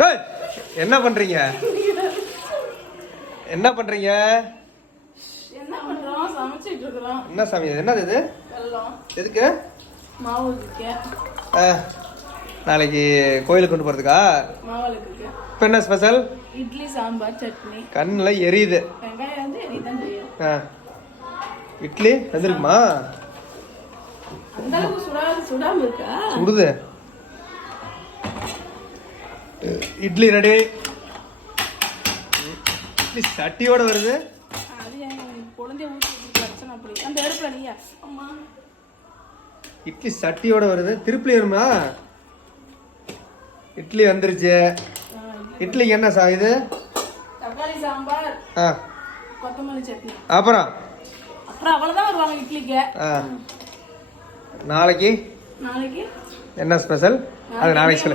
டேய் என்ன பண்றீங்க? என்ன பண்றீங்க? என்ன பண்றோம்? சமைச்சிட்டு இருக்கோம். என்ன சமையல்? என்னது இது? வெல்லம். எதுக்கு? மாவு இருக்கு. நாளைக்கு கோயிலுக்கு கொண்டு போறதுக்கா? மாவு இருக்கு. இப்போ என்ன ஸ்பெஷல்? இட்லி, சாம்பார், சட்னி. கண்ணுல எரியுது. வெங்காயம் வந்து எரிதான் செய்யும். இட்லி வந்துருக்குமா? அந்த அளவுக்கு சுடாம இருக்கா? சுடுது. இட்லி ரெடி. இட்லி சட்டியோட வருது. அது குழந்தைய ஊற்றி பிரச்சனை அப்படி. அந்த அடுப்புல நீயா? அம்மா. இட்லி சட்டியோட வருது. திருப்பி வருமா? இட்லி வந்துருச்சு. இட்லிக்கு என்ன இது? தக்காளி சாம்பார். கொத்தமல்லி சட்னி. அப்புறம் அவ்வளவுதான் வருவாங்க இட்லிக்கு. நாளைக்கு என்ன ஸ்பெஷல்? அது நாளைக்கு சொல்லு.